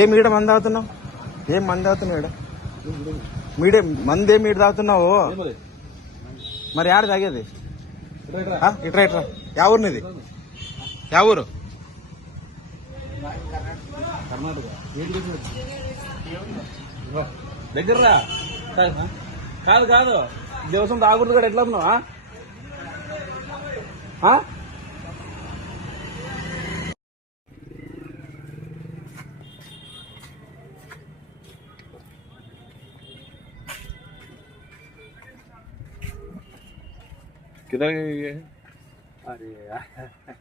ఏం ఈడ మంది తాగుతున్నావు? ఏం మంది తాగుతున్నావు ఈడ? మీడే మంది ఏమి ఈడ తాగుతున్నావు? మరి ఆడ తాగేది? ఇట్రా ఇట్రా. యా ఊరు నీది? యా ఊరు? దగ్గర కాదు కాదు దేవసం తాగకూడదు కూడా. ఎట్లా ఉన్నావా? किधर गए? अरे यार